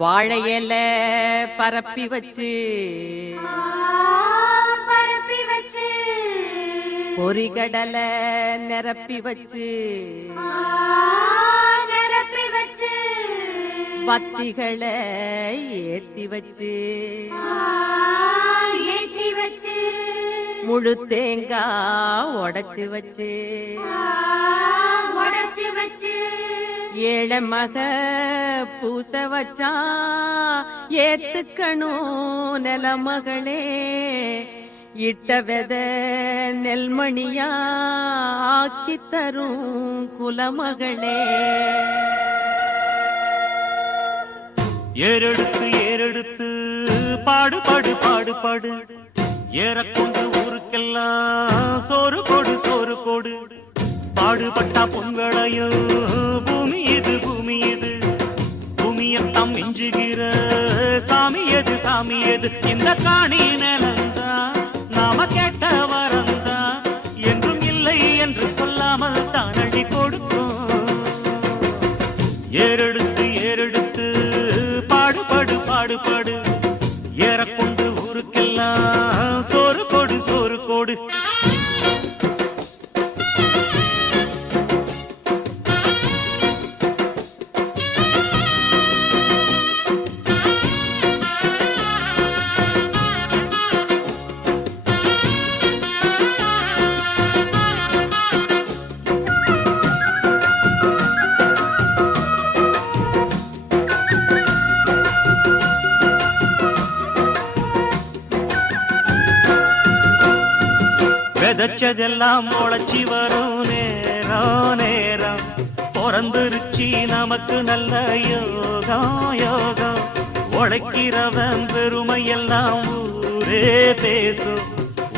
வாழையில பரப்பி வச்சு பொறிகடலை நிரப்பி வச்சு பத்திகளை ஏத்தி வச்சு முழு தேங்காய் உடைச்சு வச்சு ஏழை மக பூச வச்சா ஏத்துக்கணும் நிலமகளே இட்ட வெத நெல்மணியா ஆக்கி தரும் குலமகளே. ஏறெடுத்து ஏறெடுத்து பாடு பாடு பாடு பாடு ஏறக்கொண்டு ஊருக்கெல்லாம் சோறு கொடு சோறு கொடு பாடுபட்டா பொன்வளையோ பூமி இது பூமி இது பூமியத்தான் மிஞ்சுகிற சாமி எது சாமி எது இந்த காணி நிலந்தா நாம கேட்ட வரந்தா என்றும் இல்லை என்று சொல்லாமல் தான் அழி கொடுக்கும். ஏறெடுத்து ஏறெடுத்து பாடு பாடு பாடு பாடு ஏறக்கொண்டு ஊருக்கெல்லாம் சோறு கொடு சோறு கொடு. விதைச்சதெல்லாம் முளைச்சி வரும் நேரம் நேரம் பிறந்துருச்சி நமக்கு நல்ல யோகம் யோகம். உழைக்கிறவன் பெருமையெல்லாம் ஊரே பேசும்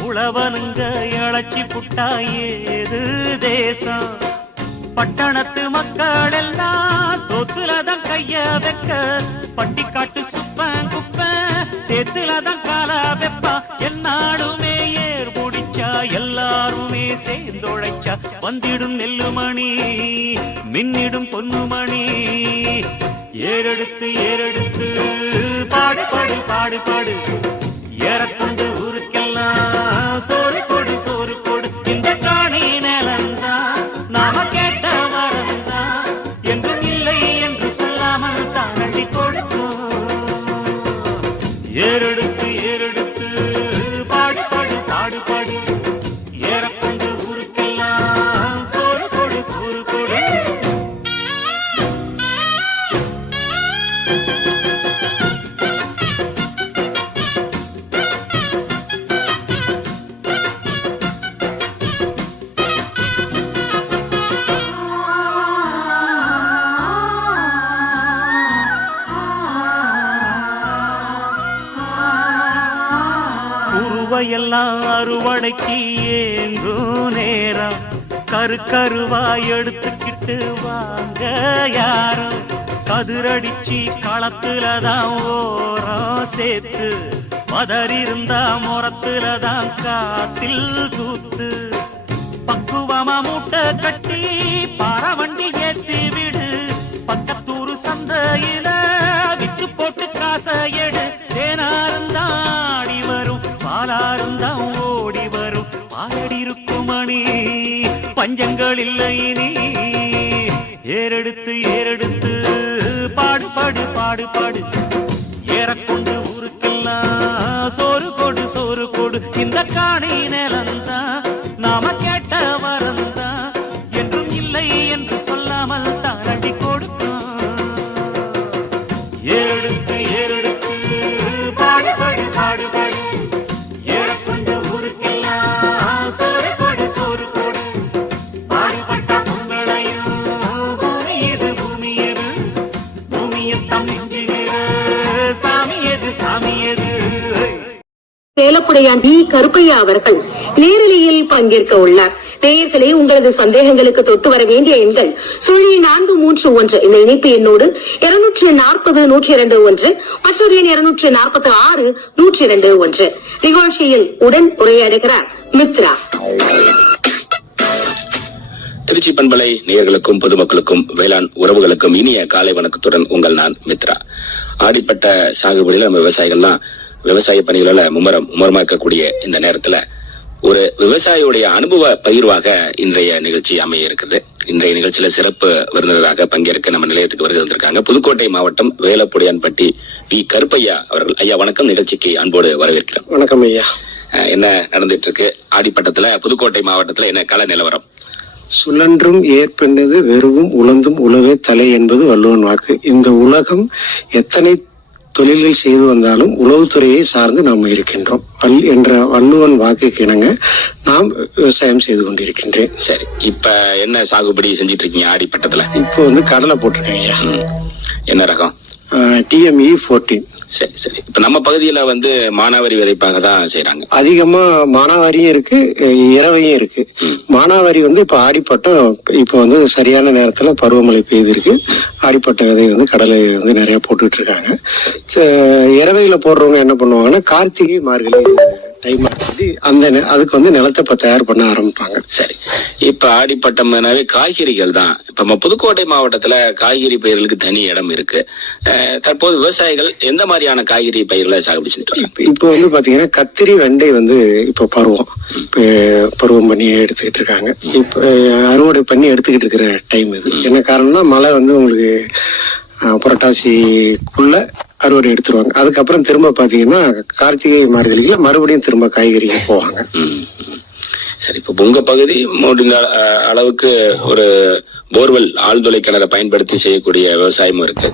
உழவனுங்க இழைச்சி புட்டா ஏது தேசம். பட்டணத்து மக்கள் எல்லாம் சொத்துலதான் கைய வைக்க பட்டிக்காட்டு சுப்பன் குப்பன் சேத்துலதான் கால வெப்பா என்னாடுமே ஏர் முடிச்சா எல்லாருமே சேர்ந்தொழைச்சா வந்திடும் நெல்லுமணி மின்னிடும் பொன்னுமணி. ஏறெடுத்து ஏறெடுத்து பாடு பாடு பாடு பாடு ஏறக்கொண்டு ஊருக்கெல்லாம் சோறு கொடு சோறு கொடு இந்த காணி நிலந்தா நாம கேட்ட வரந்தா என்றும் இல்லை என்று சொல்லாமல் தான் அள்ளி கொடுக்கும். ஏறெடுத்து ஏறெடுத்து பாடு பாடு பாடு பாடு ஏறக்கொண்டு ஊருக்கெல்லாம் சோறு கொடு சோறு கொடு. எல்லாம் அறுவடைக்கு ஏங்கும் நேரம் கருவாய் எடுத்துக்கிட்டு வாங்க யாரும் கதிரடிச்சு களத்துலதான் ஓரம் சேர்த்து பதறிருந்தா முறத்துலதான் காத்தில் தூத்து பக்குவமா மூட்டை கட்டி பாரவண்டி ஏத்தி விடு பக்கத்தூரு சந்தையில விட்டு போட்டு காசை எடு. தேனாருந்தாடி வரும் பாலாருந்தான் ஓடி வரும் பாலடி இருக்குமணி பஞ்சங்கள் இல்லை நீ. ஏறெடுத்து ஏறெடுத்து பாடு பாடு பாடு பாடு ஏறக்கொண்டு ஊருக்கெல்லாம் சோறு கொடு சோறு கொடு இந்த காணி நிலந்தா நாம கேட்ட வரந்தா என்றும் இல்லை என்று சொல்லாமல் தான் அடி கொடுக்கும். ஏறெடுத்து ஏறெடுத்து பாடு பாடு பாடு பாடு ஏறக்கொண்டு ஊருக்கெல்லாம் சோறு கொடு சோறு கொடு பாடுபட்ட பொங்கலையும் பூமி எது பூமி எது பூமியத்தான் மிஞ்சுகிற சாமி எது சாமி எது. சேலப்புடையாண்டி கருப்பையா அவர்கள் நேரலையில் பங்கேற்க உள்ளார். நேயர்களே, உங்களது சந்தேகங்களுக்கு தொட்டு வர வேண்டிய எண்கள் 0431 இந்த இணைப்பு எண்ணோடு 240-102-1 மற்றொரு எண் 246-102-1. நிகழ்ச்சியில் உடன் உரையாடுகிறார் மித்ரா. திருச்சி பண்பலை நேயர்களுக்கும் பொதுமக்களுக்கும் வேளாண் உறவுகளுக்கும் இனிய காலை வணக்கத்துடன் உங்கள் நான் மித்ரா. ஆடிப்பட்ட சாகுபடியில நம்ம விவசாயிகள்லாம் விவசாய பணிகளால மும்மரமா இருக்கக்கூடிய இந்த நேரத்துல ஒரு விவசாயியுடைய அனுபவ பகிர்வாக இன்றைய நிகழ்ச்சி அமைய இருக்குது. இன்றைய நிகழ்ச்சியில சிறப்பு விருந்தினராக பங்கேற்க நம்ம நிலையத்துக்கு வருகை வந்திருக்காங்க புதுக்கோட்டை மாவட்டம் வேலப்புடையான்பட்டி பி கருப்பையா அவர்கள். ஐயா வணக்கம், நிகழ்ச்சிக்கு அன்போடு வரவேற்கிறோம். வணக்கம் ஐயா. என்ன நடந்துட்டு இருக்கு ஆடிப்பட்டத்துல, புதுக்கோட்டை மாவட்டத்துல என்ன கள நிலவரம்? சுழன்றும் ஏற்பெண்டது வெறுவும் உழந்தும் உலகே தலை என்பது வள்ளுவன் வாக்கு. இந்த உலகம் எத்தனை தொழில்கள் செய்து வந்தாலும் உளவுத்துறையை சார்ந்து நாம் இருக்கின்றோம் என்ற வள்ளுவன் வாக்குக்கு இணங்க நாம் விவசாயம் செய்து கொண்டிருக்கின்றேன். சரி, இப்ப என்ன சாகுபடி செஞ்சிட்டு இருக்கீங்க ஆடிப்பட்டத்துல? இப்போ கடலை போட்டிருக்கேன் ஐயா. என்ன ரகம்? TME 14. சரி சரி. இப்ப நம்ம பகுதியில மானாவாரி விதைப்பாக தான் செய்யறாங்க. அதிகமா மானாவாரியும் இருக்கு, இரவையும் இருக்கு. மானாவாரி இப்ப ஆடிப்பட்டம் இப்ப சரியான நேரத்துல பருவமழை பெய்து இருக்கு. ஆடிப்பட்ட விதை கடலை நிறைய போட்டுட்டு இருக்காங்க. இரவையில போடுறவங்க என்ன பண்ணுவாங்கன்னா கார்த்திகை மார்கழி டைம் சொல்லி அதுக்கு நிலத்தை இப்ப தயார் பண்ண ஆரம்பிப்பாங்க. சரி, இப்ப ஆடிப்பட்டம்னாவே காய்கறிகள் தான். இப்ப நம்ம புதுக்கோட்டை மாவட்டத்துல காய்கறி பயிர்களுக்கு தனி இடம் இருக்கு. தற்போது விவசாயிகள் எந்த மாதிரியான காய்கறி பயிர்களை சாகுபடி செஞ்சுட்டு இப்ப பாத்தீங்கன்னா கத்திரி, வெண்டை இப்ப பருவம் பண்ணி எடுத்துக்கிட்டு இருக்காங்க. இப்ப அறுவடை பண்ணி எடுத்துக்கிட்டு இருக்கிற டைம் இது. என்ன காரணம்னா மழை உங்களுக்கு புரட்டாசிக்குள்ள அறுவடை எடுத்துருவாங்க. அதுக்கப்புறம் திரும்ப பாத்தீங்கன்னா கார்த்திகை மார்கழியில மறுபடியும் திரும்ப காய்கறிக்கு போவாங்க. சரி, இப்ப உங்க பகுதி முடிந்த அளவுக்கு ஒரு போர்வெல் ஆழ்துளை கிணறை பயன்படுத்தி செய்யக்கூடிய விவசாயமும் இருக்கு,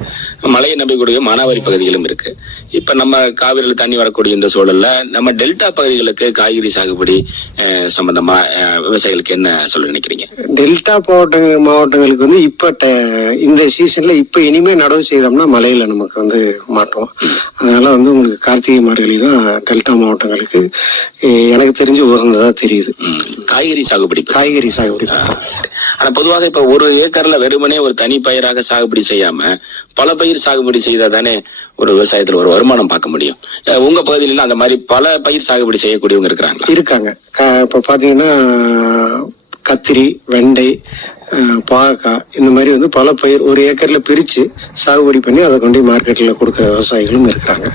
மழையை நம்பிக்கூடிய மானாவாரி பகுதிகளும் இருக்கு. இப்ப நம்ம காவிரியில தண்ணி வரக்கூடிய இந்த சூழல்ல நம்ம டெல்டா பகுதிகளுக்கு காய்கறி சாகுபடி சம்பந்தமா விவசாயிகளுக்கு என்ன சொல்ல நினைக்கிறீங்க? டெல்டா மாவட்டங்களுக்கு இப்ப இந்த சீசன்ல இப்ப இனிமே நடவு செய்தோம்னா மழையில நமக்கு மாட்டோம். அதனால உங்களுக்கு கார்த்திகை மார்கழி தான் டெல்டா மாவட்டங்களுக்கு எனக்கு தெரிஞ்சு உகந்ததா தெரியுது. காய்கறி சாகுபடி ஆனா பொதுவாக இப்ப ஒரு ஏக்கர்ல வெறுமனே ஒரு தனி பயிராக சாகுபடி செய்யாம பல பயிர் சாகுபடி செய்தா தானே ஒரு விவசாயத்துல ஒரு வருமானம் பார்க்க முடியும். உங்க பகுதியில அந்த மாதிரி பல பயிர் சாகுபடி செய்யக்கூடியவங்க இருக்காங்க. இப்ப பாத்தீங்கன்னா கத்திரி, வெண்டை, பாகக்காய் இந்த மாதிரி பல பயிர் ஒரு ஏக்கர்ல பிரிச்சு சாகுபடி பண்ணி அதை கொண்டு மார்க்கெட்ல கொடுக்கிற விவசாயிகளும் இருக்கிறாங்க.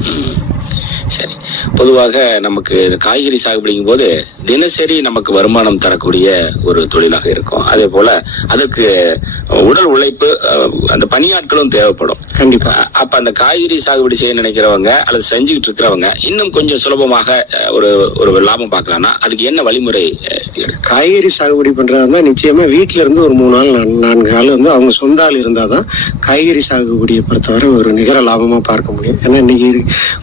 சரி, பொதுவாக நமக்கு காய்கறி சாகுபடிக்கும் போது தினசரி நமக்கு வருமானம் தரக்கூடிய ஒரு தொழிலாக இருக்கும். அதே போல அதுக்கு உடல் உழைப்பு, அந்த பணியாட்களும் தேவைப்படும். கண்டிப்பா. அப்ப அந்த காய்கறி சாகுபடி செய்ய நினைக்கிறவங்க அல்லது செஞ்சுக்கிட்டு இருக்கிறவங்க இன்னும் கொஞ்சம் சுலபமாக ஒரு லாபம் பார்க்கலாம்னா அதுக்கு என்ன வழிமுறை? காய்கறி சாகுபடி பண்றதா நிச்சயமா வீட்டுல இருந்து ஒரு 3 நாள் 4 நாள் அவங்க சொந்த ஆள் இருந்தாதான் காய்கறி சாகுபடியை பொறுத்தவரை ஒரு நிகர லாபமா பார்க்க முடியும். ஏன்னா இன்னைக்கு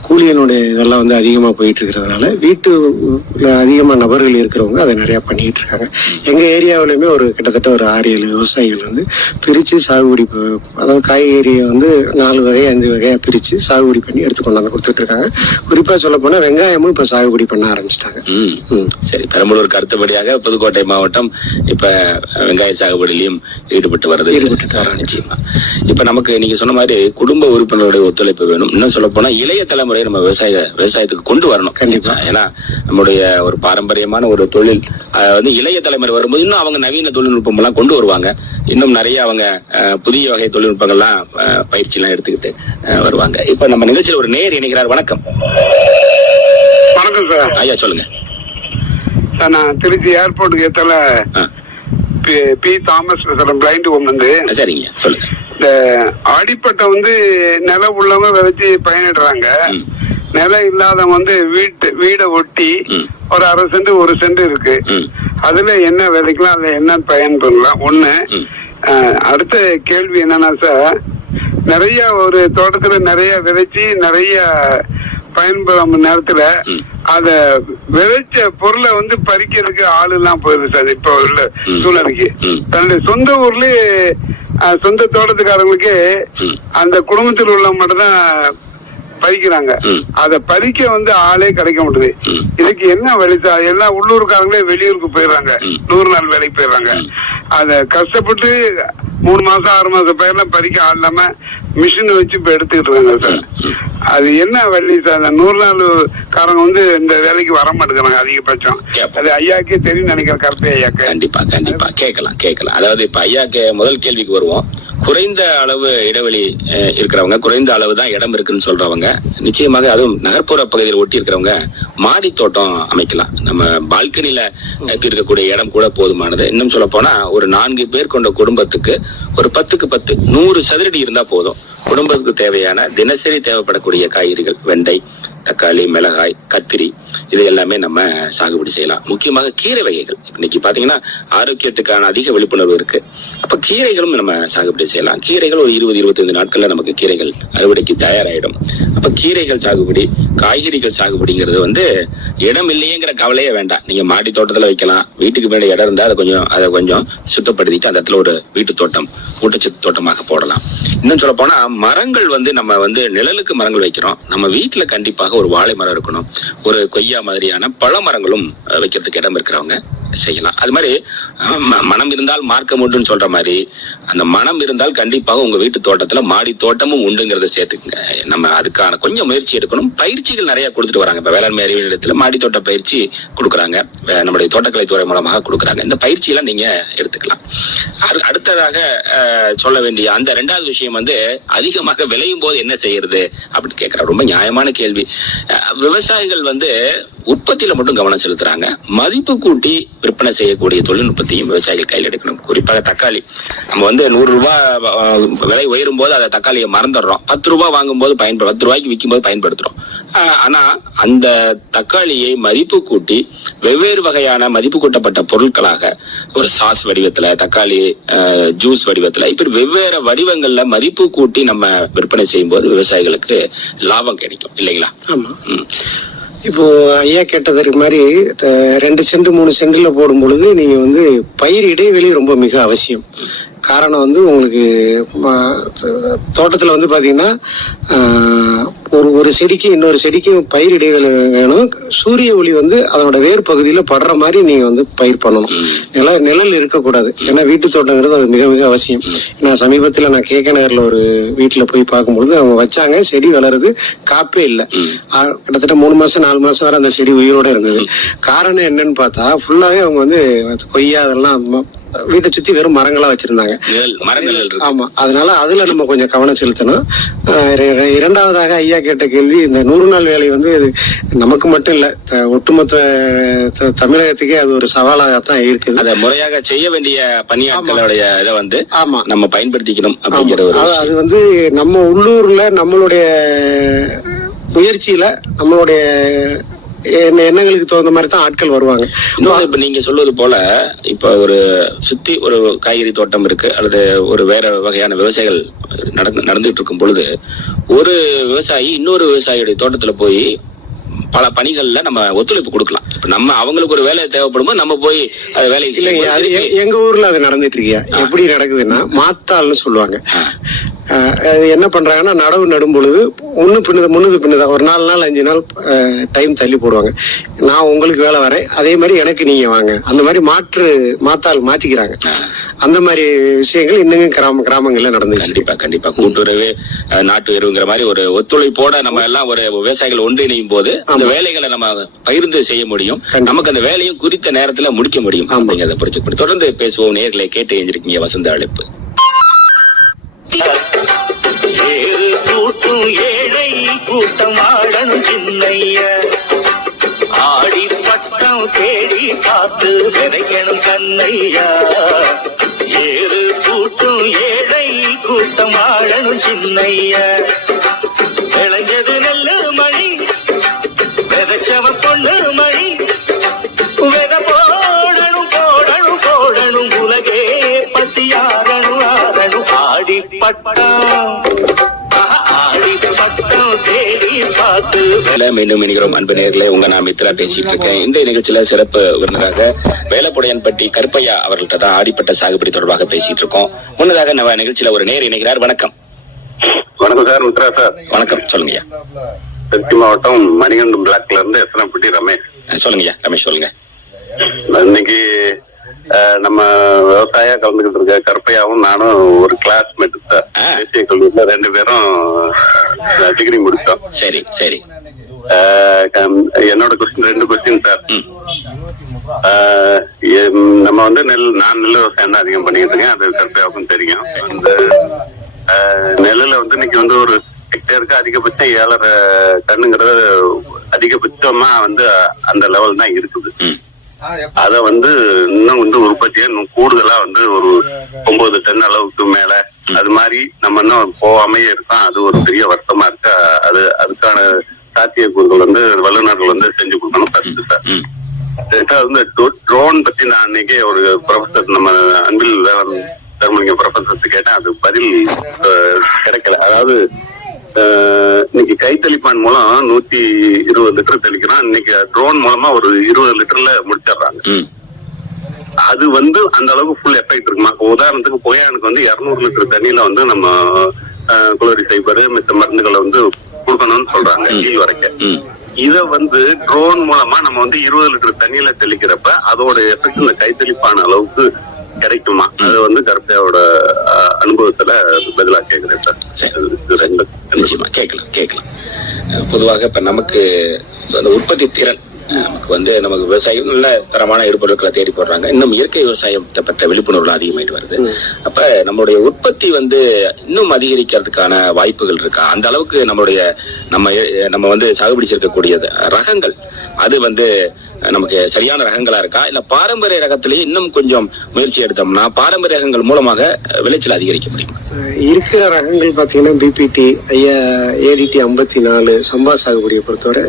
கூலியனுடைய இதெல்லாம் அதிகமா போயிட்டு இருக்கிறதுனால வீட்டுல அதிகமா நபர்கள் இருக்கிறவங்க அதை நிறைய பண்ணிட்டு இருக்காங்க. எங்க ஏரியாவிலுமே கிட்டத்தட்ட ஒரு 6-7 விவசாயிகள் பிரிச்சு சாகுபடி, அதாவது காய்கறியை 4 வகை 5 வகையா பிரிச்சு சாகுபடி பண்ணி எடுத்து கொண்டாந்து கொடுத்துட்டு இருக்காங்க. குறிப்பா சொல்ல போனா வெங்காயமும் இப்ப சாகுபடி பண்ண ஆரம்பிச்சிட்டாங்க. சரி, பெரம்பலூருக்கு அடுத்தபடியாக புதுக்கோட்டை மாவட்டம் இப்ப வெங்காய சாகுபடியிலையும் ஈடுபட்டு வருது. நிச்சயமா இப்ப நமக்கு நீங்க சொன்ன மாதிரி குடும்ப உறுப்பினருடைய ஒத்துழைப்பு வேணும். இன்னும் சொல்ல போனா இளைய தலைமுறையை நம்ம விவசாயத்துக்கு கொண்டு வரணும். கண்டிப்பா. ஏன்னா நம்முடைய ஒரு பாரம்பரியமான ஒரு தொழில் இளைய தலைமுறை வரும்போது இன்னும் அவங்க நவீன தொழில்நுட்பம் எல்லாம் கொண்டு வருவாங்க. இன்னும் நிறைய அவங்க புதிய வகை தொழில்நுட்பங்கள்லாம் பயிற்சி எல்லாம் எடுத்துக்கிட்டு வருவாங்க. இப்ப நம்ம நிகழ்ச்சியில் ஒரு நேர் இணைகிறார். வணக்கம். வணக்கம் சார். ஐயா சொல்லுங்க. சார், நான் திருச்சி ஏர்போர்ட்டுக்கு ஏத்தால பி தாமஸ் பிளைண்ட் ஹோம். சரிங்க, சொல்லுங்க. இந்த ஆடிப்பட்டம் நிலம் உள்ளவங்க விதைச்சு பயனிடுறாங்க. நிலம் இல்லாதவங்க வீடை ஒட்டி ஒரு 1/2 சென்ட் 1 சென்ட் இருக்கு. அதுல என்ன விதைக்கலாம், அதுல என்ன பயன் பண்ணலாம்? ஒண்ணு. அடுத்த கேள்வி என்னன்னா சார், நிறைய ஒரு தோட்டத்துல நிறைய விதைச்சு நிறைய பயன்படும் நேரத்துல அத விளைச்ச பொருளை பறிக்கிறதுக்கு ஆளு எல்லாம் போயிருது சார். இப்ப உள்ள சூழ்நிலைக்கு தன்னுடைய சொந்த ஊர்லயே சொந்த தோட்டத்துக்காரங்களுக்கு அந்த குடும்பத்தில் உள்ள மட்டும்தான் பறிக்கிறாங்க. அத பறிக்க ஆளே கிடைக்க முடியுது. இதுக்கு என்ன வழி சார்? எல்லாம் உள்ளூர்காரங்களே வெளியூருக்கு போயிடுறாங்க, 100 நாள் வேலைக்கு போயிடுறாங்க. அத கஷ்டப்பட்டு 3 மாசம் 6 மாசம் பயிரெல்லாம் பறிக்க ஆள் இல்லாம மிஷின் வச்சு இப்ப எடுத்துக்கிட்டு இருக்காங்க சார். அது என்ன வழி சார்? அந்த 100 நாள் காரங்க இந்த வேலைக்கு வர மாட்டேங்கிறாங்க அதிகபட்சம். அது ஐயாக்கே தெரியும் நினைக்கிறேன். கருப்பை ஐயாக்கு கண்டிப்பா கேட்கலாம். அதாவது இப்ப ஐயாக்கு முதல் கேள்விக்கு வருவோம். குறைந்த அளவு இடைவெளி இருக்கிறவங்க, குறைந்த அளவு தான் இடம் இருக்குன்னு சொல்றவங்க, நிச்சயமாக அதுவும் நகர்ப்புற பகுதியில் ஒட்டி இருக்கிறவங்க மாடி தோட்டம் அமைக்கலாம். நம்ம பால்கனில இருக்கக்கூடிய இடம் கூட போதுமானது. இன்னும் சொல்ல போனா ஒரு 4 பேர் கொண்ட குடும்பத்துக்கு ஒரு 10க்கு 10 100 சதுரடி இருந்தா போதும். குடும்பத்துக்கு தேவையான தினசரி தேவைப்படக்கூடிய காய்கறிகள், வெண்டை, தக்காளி, மிளகாய், கத்திரி, இது எல்லாமே நம்ம சாகுபடி செய்யலாம். முக்கியமாக கீரை வகைகள். இன்னைக்கு பாத்தீங்கன்னா ஆரோக்கியத்துக்கான அதிக விழிப்புணர்வு இருக்கு. அப்ப கீரைகளும் நம்ம சாகுபடி செய்யலாம். கீரைகள் ஒரு 20-25 நாட்கள்ல நமக்கு கீரைகள் அறுவடைக்கு தயாராயிடும். அப்ப கீரைகள் சாகுபடி, காய்கறிகள் சாகுபடிங்கிறது இடம் இல்லையேங்கிற கவலையே வேண்டாம். நீங்க மாடி தோட்டத்துல வைக்கலாம். வீட்டுக்கு மேல இடம் இருந்தா அதை கொஞ்சம் சுத்தப்படுத்திட்டு அந்த இடத்துல ஒரு வீட்டு தோட்டம், ஊட்டச்சத்து தோட்டமாக போடலாம். இன்னும் சொல்ல போனா மரங்கள் நம்ம நிழலுக்கு மரங்கள் வைக்கிறோம். நம்ம வீட்டுல கண்டிப்பாக ஒரு வாழை மரம் இருக்கணும். ஒரு கொய்யா மாதிரியான பழ மரங்களும் வைக்கிறதுக்கு இடம் இருக்கிறவங்க செய்யலாம். அது மாதிரி மனம் இருந்தால் மார்க்கம் உண்டுன்னு சொல்ற மாதிரி அந்த மனம் இருந்தால் கண்டிப்பாக உங்க வீட்டு தோட்டத்துல மாடி தோட்டமும் உண்டுங்கிறத சேர்த்துக்குங்க. நம்ம அதுக்கான கொஞ்சம் முயற்சி எடுக்கணும். பயிற்சிகள் நிறைய கொடுத்துட்டு வராங்க. இப்ப வேளாண்மை அறிவியல் நிலையத்துல மாடி தோட்ட பயிற்சி கொடுக்குறாங்க. நம்முடைய தோட்டக்கலை துறை மூலமாக கொடுக்குறாங்க. இந்த பயிற்சியெல்லாம் நீங்க எடுத்துக்கலாம். அடுத்ததாக சொல்ல வேண்டிய அந்த 2வது விஷயம் அதிகமாக விளையும் போது என்ன செய்யறது அப்படின்னு கேட்கிற ரொம்ப நியாயமான கேள்வி. விவசாயிகள் உற்பத்தியில மட்டும் கவனம் செலுத்துறாங்க. மதிப்பு கூட்டி விற்பனை செய்யக்கூடிய தொழில்நுட்பத்தையும் விவசாயிகள் கையில் எடுக்கணும். குறிப்பாக தக்காளி, நம்ம 100 ரூபாய் விலை உயரும் போது அதை தக்காளியை மறந்துடுறோம். 10 ரூபாய் வாங்கும் போது 10 ரூபாய்க்கு விற்கும் போது பயன்படுத்துறோம். ஆனா அந்த தக்காளியை மதிப்பு கூட்டி வெவ்வேறு வகையான மதிப்பு கூட்டப்பட்ட பொருட்களாக ஒரு சாஸ் வடிவத்துல, தக்காளி ஜூஸ் வடிவத்துல, இப்படி வெவ்வேறு வடிவங்கள்ல மதிப்பு கூட்டி நம்ம விற்பனை செய்யும் போது விவசாயிகளுக்கு லாபம் கிடைக்கும் இல்லைங்களா? இப்போ ஐயா கேட்டதற்கு மாதிரி 2 சென்ட் 3 சென்ட்ல போடும் பொழுது நீங்க பயிர் இடைவெளி ரொம்ப மிக அவசியம். காரணம் உங்களுக்கு தோட்டத்துல பாத்தீங்கன்னா ஒரு செடிக்கு இன்னொரு செடிக்கு பயிர் இடைவெளி வேணும். சூரிய ஒளி அதனோட வேர் பகுதியில படுற மாதிரி நீங்க பயிர் பண்ணணும். நிழல் இருக்கக்கூடாது. ஏன்னா வீட்டு தோட்டங்கிறது அது மிக மிக அவசியம். நான் சமீபத்துல நான் கேக்க நகர்ல ஒரு வீட்டுல போய் பார்க்கும்பொழுது அவங்க வச்சாங்க, செடி வளருது, காப்பே இல்லை. கிட்டத்தட்ட 3 மாசம் 4 மாசம் வரை அந்த செடி உயிரோட இருந்தது. காரணம் என்னன்னு பார்த்தா ஃபுல்லாவே அவங்க கொய்யா அதெல்லாம் வீட்டை சுத்தி வெறும் மரங்களா வச்சிருந்தாங்க. ஆமா, அதனால அதுல நம்ம கொஞ்சம் கவனம் செலுத்தணும். 2வதாக ஐயா கேட்ட கேள்வி, இந்த 100 நாள் வேலை நமக்கு மட்டும் இல்ல, ஒட்டுமொத்த தமிழகத்துக்கே அது ஒரு சவாலாகத்தான் இருக்குது. அதை முறையாக செய்ய வேண்டிய பணியாளர்களுடைய இதை ஆமா நம்ம பயன்படுத்திக்கணும் அப்படிங்கிற அது நம்ம உள்ளூர்ல நம்மளுடைய முயற்சியில நம்மளுடைய எண்ணங்களுக்கு தகுந்த மாதிரி தான் ஆட்கள் வருவாங்க. இப்ப நீங்க சொல்வது போல இப்ப ஒரு சுத்தி ஒரு காய்கறி தோட்டம் இருக்கு, அல்லது ஒரு வேற வகையான விவசாயிகள் நடந்துட்டு இருக்கும் பொழுது ஒரு விவசாயி இன்னொரு விவசாயியுடைய தோட்டத்துல போய் பல பணிகள்ல நம்ம ஒத்துழைப்பு கொடுக்கலாம். இப்ப நம்ம அவங்களுக்கு ஒரு வேலை தேவைப்படும் நம்ம போய் அது வேலை இல்லைங்க. எங்க ஊர்ல அது நடந்துட்டு இருக்கியா? எப்படி நடக்குதுன்னா மாத்தாள்னு சொல்லுவாங்க. என்ன பண்றாங்கன்னா நடவு நடும் பொழுது முன்னுக்கு பின்னதா ஒரு 4 நாள் 5 நாள் டைம் தள்ளி போடுவாங்க. நான் உங்களுக்கு வேலை வரேன், அதே மாதிரி எனக்கு நீங்க வாங்க, அந்த மாதிரி மாத்தாள் மாத்திக்கிறாங்க. அந்த மாதிரி விஷயங்கள் இன்னும் கிராமங்கள்ல நடந்து. கண்டிப்பா கூட்டுறவு நாட்டு எருவுங்கிற மாதிரி ஒரு ஒத்துழைப்போட நம்ம எல்லாம் ஒரு விவசாயிகள் ஒன்றிணையும் போது அந்த வேலைகளை நம்ம பகிர்ந்து செய்ய முடியும். நமக்கு அந்த வேலையும் குறித்த நேரத்துல முடிக்க முடியும் அப்படிங்கிறத புரிஞ்சுக்கணும். தொடர்ந்து பேசுவோம். நேர்களை கேட்டு எழுந்திருக்கீங்க வசந்த அழைப்பு. ஏழை கூட்டம் ஆடணும் சின்னைய, ஆடி பட்டம் தேடி காத்து விதைக்கணும் கண்ணையா. ஏறு கூட்டும் ஏழை கூட்டம் ஆடணும் சின்னைய, விளைஞ்சது நெல்லு மணி, விதைச்சவ பொண்ணு மணி, வித போடணும் போடணும் போடணும், உலகே பசியாரணும் ஆடணும். ஆடி பட்டம் மீண்டும் இணைகிறோம். அன்பு நேயர்களே, உங்க நான் மித்ரா பேசிட்டு இருக்கேன். இந்த நிகழ்ச்சியில சிறப்பு விருந்தினராக வேலப்புடையான்பட்டி கருப்பையா அவர்கள்ட்ட தான் ஆடிப்பட்ட சாகுபடி தொடர்பாக பேசிட்டு இருக்கோம். முன்னதாக நம்ம நிகழ்ச்சியில ஒரு நேர் இணைகிறார். வணக்கம். வணக்கம் சார். மித்ரா சார். வணக்கம், சொல்லுங்க. திருச்சி மாவட்டம் மணிகண்டம் பிளாக்ல இருந்து எஸ்என்பட்டி ரமேஷ். சொல்லுங்க ரமேஷ், சொல்லுங்க. இன்னைக்கு நம்ம விவசாய கலந்துகிட்டு இருக்க கருப்பையாவும் நானும் ஒரு கிளாஸ்மேட் சார். தேசிய கல்லூரியில 2 பேரும் டிகிரி முடிச்சோம். சரி சரி. என்னோட 2 கொஸ்டின் சார். நம்ம வந்து நான் நெல் விவசாயம் தான் அதிகம் பண்ணிட்டு இருக்கேன். அது கருப்பையாவுக்கும் தெரியும். அந்த நெல்லுல வந்து இன்னைக்கு வந்து ஒரு ஹெக்டேருக்கு அதிகபட்சம் 7.5 டன்னுங்கிறது அதிகபட்சமா வந்து அந்த லெவல் தான் இருக்குது. அத வந்து இன்னும் வந்து உற்பத்தியா இன்னும் கூடுதலா வந்து ஒரு 9 டன் அளவுக்கு மேல அது மாதிரி நம்ம இன்னும் போகாமையே இருக்கோம். அது ஒரு பெரிய வருத்தமா இருக்கு. அதுக்கான சாத்தியக்கூறுகள் வந்து வல்லுநர்கள் வந்து செஞ்சு கொடுக்கணும். ஃபர்ஸ்ட் வந்து ட்ரோன் பத்தி நான் அன்னைக்கு ஒரு ப்ரொஃபசர் நம்ம அன்பில் தர்மலிங்கம் ப்ரொஃபசர் கேட்டேன். அது பதில் கிடைக்கல. அதாவது இன்னைக்கு கைத்தளிப்பான் மூலம் 120 லிட்டர் தெளிக்கிறோம். இன்னைக்கு ட்ரோன் மூலமா ஒரு 20 லிட்டர்ல முடிச்சிடுறாங்க. அது வந்து அந்த அளவுக்கு ஃபுல் எஃபெக்ட் இருக்குமா? உதாரணத்துக்கு பொய்யானுக்கு வந்து 200 லிட்டர் தண்ணியில வந்து நம்ம குளோரிஃபைபர் மித்த மருந்துகளை வந்து கொடுக்கணும்னு சொல்றாங்க கீழ் வரைக்கும். இத வந்து ட்ரோன் மூலமா நம்ம வந்து 20 லிட்டர் தண்ணியில தெளிக்கிறப்ப அதோட எஃபெக்ட் இந்த கைத்தளிப்பான அளவுக்கு கிடைக்குமா? அது வந்து கருப்பையோட அனுபவத்துல பதிலா கேக்குறேன் சார். நிச்சயமா கேட்கலாம். பொதுவாக இப்ப நமக்கு அந்த உற்பத்தி திறன் நமக்கு வந்து நமக்கு விவசாயம் நல்ல தரமான இடுபொருட்களை தேடி போடுறாங்க. இன்னும் இயற்கை விவசாயத்தை பற்ற விழிப்புணர்வு அதிகமாயிட்டு வருது. அப்ப நம்மளுடைய உற்பத்தி வந்து இன்னும் அதிகரிக்கிறதுக்கான வாய்ப்புகள் இருக்கா? அந்த அளவுக்கு நம்ம வந்து சாகுபடி செய்யக்கூடிய ரகங்கள் அது வந்து நமக்கு சரியான ரகங்களா இருக்கா? இல்ல பாரம்பரிய ரகத்திலேயே இன்னும் கொஞ்சம் முயற்சி எடுத்தோம்னா பாரம்பரிய ரகங்கள் மூலமாக விளைச்சல் அதிகரிக்க முடியும்? இருக்கிற ரகங்கள் பாத்தீங்கன்னா பிபிடி, ADT 54 சம்பா சாகுபடியை பொறுத்தவரை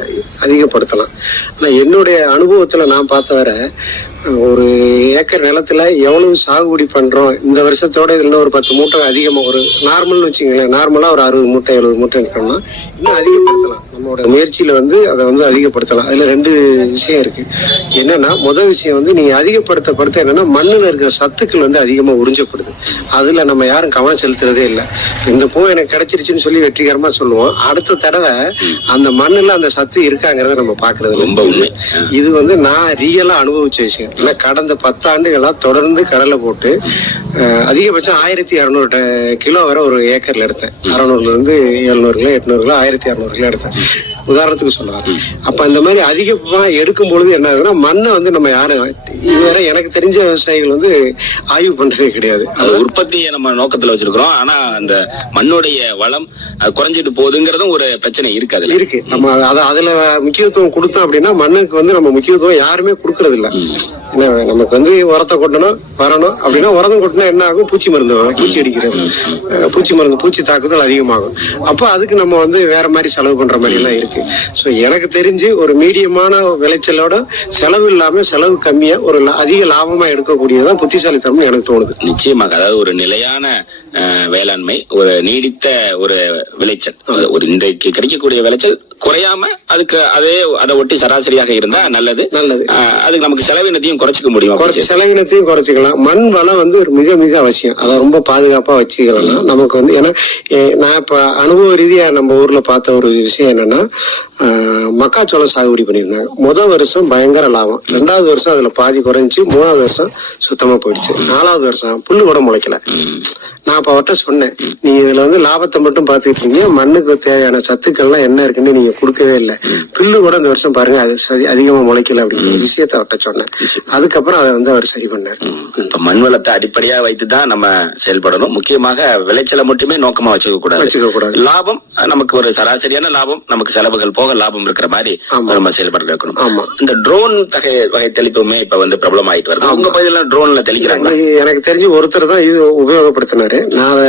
அதிகப்படுத்தலாம். ஆனா என்னுடைய அனுபவத்துல நான் பார்த்தவரை ஒரு ஏக்கர் நிலத்துல எவ்வளவு சாகுபடி பண்றோம் இந்த வருஷத்தோட இதுல ஒரு 10 மூட்டை அதிகமா, ஒரு நார்மல்னு வச்சுங்களேன், நார்மலா ஒரு 60 மூட்டை 70 மூட்டை இருக்கணும்னா இன்னும் அதிகப்படுத்தலாம். நம்மளோட முயற்சியில வந்து அதை வந்து அதிகப்படுத்தலாம். அதுல 2 விஷயம் இருக்கு. என்னன்னா முதல் விஷயம் வந்து நீங்க அதிகப்படுத்த என்னன்னா மண்ணுல இருக்கிற சத்துக்கள் வந்து அதிகமா உறிஞ்சப்படுது. அதுல நம்ம யாரும் கவனம் செலுத்துறதே இல்லை. இந்த பூ எனக்கு கிடைச்சிருச்சுன்னு சொல்லி வெற்றிகரமா சொல்லுவோம். அடுத்த தடவை அந்த மண்ணுல அந்த சத்து இருக்காங்கிறத நம்ம பாக்குறது ரொம்ப உண்மை. இது வந்து நான் ரியலா அனுபவிச்ச விஷயம். ஏன்னா கடந்த 10 ஆண்டுகளா தொடர்ந்து கடலை போட்டு அதிகபட்சம் 1200 கிலோ வரை ஒரு ஏக்கர்ல எடுத்தேன். 600ல இருந்து 700 கிலோ 800 கிலோ 1200 கிலோ எடுத்தேன். உதாரணத்துக்கு சொல்லுவாங்க. அப்ப இந்த மாதிரி அதிகமா எடுக்கும் பொழுது என்ன ஆகுதுன்னா மண்ணை வந்து நம்ம யாரும் இதுவரை எனக்கு தெரிஞ்ச விவசாயிகள் வந்து ஆய்வு பண்றதே கிடையாது. அது உற்பத்தியை நம்ம நோக்கத்துல வச்சிருக்கிறோம். ஆனா அந்த மண்ணுடைய வளம் குறைஞ்சிட்டு போகுதுங்கிறதும் ஒரு பிரச்சனை இருக்கு. நம்ம அதுல முக்கியத்துவம் கொடுத்தோம் அப்படின்னா மண்ணுக்கு வந்து நம்ம முக்கியத்துவம் யாருமே கொடுக்கறது இல்ல. நமக்கு வந்து உரத்தை கொட்டணும் வரணும் அப்படின்னா உரம் கொட்டினா என்ன ஆகும்? பூச்சி மருந்து பூச்சி அடிக்கிறது, பூச்சி மருந்து பூச்சி தாக்குதல் அதிகமாகும். அப்போ அதுக்கு நம்ம வந்து வேற மாதிரி செலவு பண்ற மாதிரி எல்லாம் இருக்கு. சோ எனக்கு தெரிஞ்சு ஒரு மீடியமான விளைச்சலோட செலவு இல்லாம செலவு கம்மியா ஒரு அதிக லாபமா எடுக்கக்கூடியதான் புத்திசாலித்தனம் எனக்கு தோணுது. நிச்சயமாக. அதாவது ஒரு நிலையான வேளாண்மை, ஒரு நீடித்த ஒரு விளைச்சல், ஒரு இன்றைக்கு கிடைக்கக்கூடிய விளைச்சல் குறையாம அதுக்கு அதை ஒட்டி சராசரியாக இருந்தா நல்லது. அதுக்கு நமக்கு செலவினத்தையும் குறைச்சிக்க முடியும். செலவினத்தையும் குறைச்சிக்கலாம். மண் வளம் வந்து ஒரு மிக மிக அவசியம். அதை ரொம்ப பாதுகாப்பா வச்சுக்கலாம். நமக்கு வந்து ஏன்னா நான் இப்ப அனுபவ ரீதியா நம்ம ஊர்ல பார்த்த ஒரு விஷயம் என்னன்னா மக்காச்சோளம் சாகுபடி பண்ணியிருந்தாங்க. முதல் வருஷம் பயங்கர லாபம், 2வது வருஷம் அதுல பாதி குறைஞ்சி, 3வது வருஷம் சுத்தமா போயிடுச்சு, 4வது வருஷம் புல்லு கூட முளைக்கல. நான் அப்ப அவர்கிட்ட சொன்னேன், நீங்க இதுல வந்து லாபத்தை மட்டும் பாத்துக்கிட்டு இருக்கீங்க, மண்ணுக்கு தேவையான சத்துக்கள்லாம் என்ன இருக்குன்னு நீங்க கொடுக்கவே இல்லை. புல்லு கூட இந்த வருஷம் பாருங்க அது அதிகமா முளைக்கல அப்படிங்கிற விஷயத்த அவர்கிட்ட சொன்னேன். அதுக்கப்புறம் அதை வந்து அவர் சரி பண்ணார். மண் வளத்தை அடிப்படையா வைத்துதான் நம்ம செயல்படணும். முக்கியமாக விளைச்சலை மட்டுமே நோக்கமா வச்சுக்க கூடாது. லாபம் நமக்கு ஒரு சராசரியான லாபம், நமக்கு செலவுகள் போக லாபம் இருக்கிற மாதிரி நம்ம செயல்பட இருக்கணும். இந்த ட்ரோன் வகை தெளிப்புமே இப்ப வந்து பிரபலம் ஆயிட்டு வருது. உங்க பகுதியில ட்ரோன்ல தெளிக்கிறாங்க? எனக்கு தெரிஞ்சு ஒருத்தர் தான் இது உபயோகப்படுத்தினாரு. நான் அதை